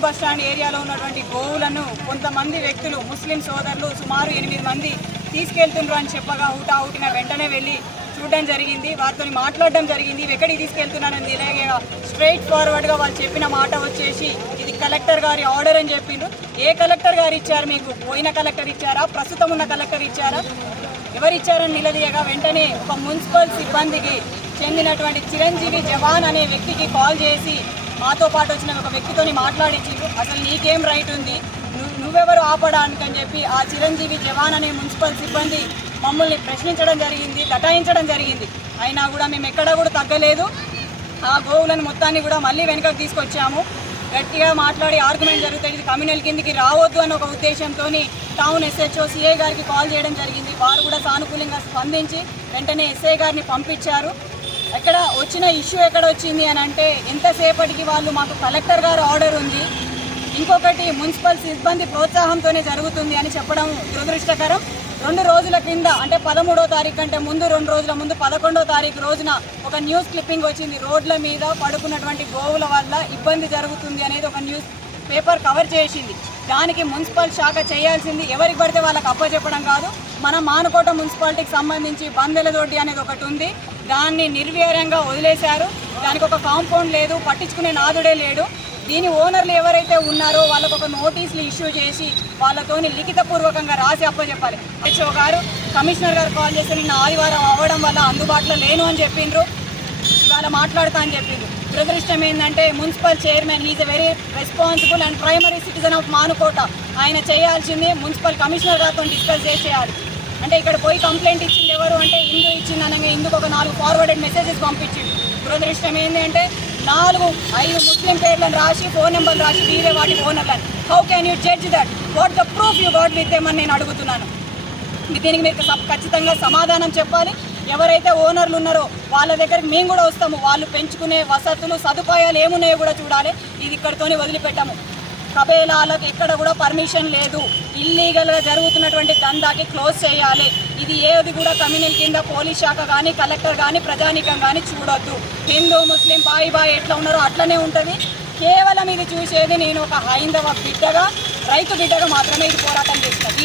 Hindupur bus stand ఏరియాలో ఉన్నటువంటి గోవులను కొంతమంది వ్యక్తులు ముస్లిం సోదరులు సుమారు 8 మంది తీసుకెళ్తుండ్రు అని చెప్పగా ఊటిన వెంటనే వెళ్ళి చూడడం జరిగింది. వారితో మాట్లాడడం జరిగింది. ఎక్కడికి తీసుకెళ్తున్నారని తెలియగా స్ట్రైట్ ఫార్వర్డ్గా వాళ్ళు చెప్పిన మాట వచ్చేసి ఇది కలెక్టర్ గారి ఆర్డర్ అని చెప్పిండ్రు. ఏ కలెక్టర్ గారు ఇచ్చారు మీకు? పోయిన కలెక్టర్ ఇచ్చారా? ప్రస్తుతం ఉన్న కలెక్టర్ ఇచ్చారా? ఎవరు ఇచ్చారని నిలదీయగా వెంటనే ఒక మున్సిపల్ సిబ్బందికి చెందినటువంటి చిరంజీవి జవాన్ అనే వ్యక్తికి కాల్ చేసి మాతో పాటు వచ్చిన ఒక వ్యక్తితో మాట్లాడించిండ్రు. అసలు నీకేం రైట్ ఉంది, నువ్వెవరు ఆపడానికి అని చెప్పి ఆ చిరంజీవి జవాన్ అనే మున్సిపల్ సిబ్బంది మమ్మల్ని ప్రశ్నించడం జరిగింది, దటాయించడం జరిగింది. అయినా కూడా మేము ఎక్కడా కూడా తగ్గలేదు. ఆ గోవులను మొత్తాన్ని కూడా మళ్ళీ వెనుకకు తీసుకొచ్చాము. గట్టిగా మాట్లాడి ఆర్గ్యుమెంట్ జరుగుతుంది. ఇది కమ్యూనల్ కిందికి రావద్దు అన్న ఒక ఉద్దేశంతో టౌన్ ఎస్హెచ్ఓ సిఐ గారికి కాల్ చేయడం జరిగింది. వారు కూడా సానుకూలంగా స్పందించి వెంటనే ఎస్ఐ గారిని పంపించారు. ఎక్కడ వచ్చిన ఇష్యూ ఎక్కడ వచ్చింది అని అంటే ఎంతసేపటికి వాళ్ళు మాకు కలెక్టర్ గారు ఆర్డర్ ఉంది, ఇంకొకటి మున్సిపల్ సిబ్బంది ప్రోత్సాహంతోనే జరుగుతుంది అని చెప్పడం దురదృష్టకరం. 2 రోజుల కింద అంటే 13వ తారీఖు కంటే ముందు 2 రోజుల ముందు 11వ తారీఖు రోజున ఒక న్యూస్ క్లిప్పింగ్ వచ్చింది. రోడ్ల మీద పడుకున్నటువంటి గోవుల వల్ల ఇబ్బంది జరుగుతుంది అనేది ఒక న్యూస్ పేపర్ కవర్ చేసింది. దానికి మున్సిపల్ శాఖ చేయాల్సింది ఎవరికి పడితే వాళ్ళకి అప్పచెప్పడం కాదు. మన మానుకోట మున్సిపాలిటీకి సంబంధించి బందెలదొడ్డి అనేది ఒకటి ఉంది, దాన్ని నిర్వీర్యంగా వదిలేశారు. దానికి ఒక కాంపౌండ్ లేదు, పట్టించుకునే నాదుడే లేడు. దీని ఓనర్లు ఎవరైతే ఉన్నారో వాళ్ళకు ఒక నోటీసులు ఇష్యూ చేసి వాళ్ళతోని లిఖితపూర్వకంగా రాసి అప్పచెప్పాలి. హెచ్ఓ గారు కమిషనర్ గారు కాల్ చేసి నిన్న ఆదివారం అవ్వడం వల్ల అందుబాటులో లేను అని చెప్పిండ్రు, ఇవాళ మాట్లాడుతా అని చెప్పిండ్రు. దురదృష్టం ఏంటంటే municipal chairman is a very responsible and primary citizen of Manukota. ఆయన చేయాల్సింది మున్సిపల్ కమిషనర్ గారితో డిస్కస్ చేసేయాలి. అంటే ఇక్కడ పోయి కంప్లైంట్ ఇచ్చింది ఎవరు అంటే ఇందు ఇచ్చింది అనగా ఇందుకు ఒక 4 ఫార్వర్డెడ్ మెసేజెస్ పంపించింది. దురదృష్టం ఏంటంటే 4-5 ముస్లిం పేర్లను రాసి ఫోన్ నెంబర్లు రాసి వీరే వాటి ఓనర్లని. How can you judge that? What the proof you got with them అని నేను అడుగుతున్నాను. దీనికి మీరు ఖచ్చితంగా సమాధానం చెప్పాలి. ఎవరైతే ఓనర్లు ఉన్నారో వాళ్ళ దగ్గరికి మేము కూడా వస్తాము. వాళ్ళు పెంచుకునే వసతులు సదుపాయాలు ఏమున్నాయో కూడా చూడాలి. ఇది ఇక్కడితోనే వదిలిపెట్టాము. కబేలాలకు ఎక్కడ కూడా పర్మిషన్ లేదు. ఇల్లీగల్గా జరుగుతున్నటువంటి దందాకి క్లోజ్ చేయాలి. ఇది ఏది కూడా కమ్యూనల్ కింద పోలీస్ శాఖ కానీ కలెక్టర్ కానీ ప్రజానీకం కానీ చూడొద్దు. హిందూ ముస్లిం బాయి ఎట్లా ఉన్నారో అట్లనే ఉంటుంది. కేవలం ఇది చూసేది నేను ఒక హైందవ బిడ్డగా, రైతు బిడ్డగా మాత్రమే ఇది పోరాటం చేస్తాను.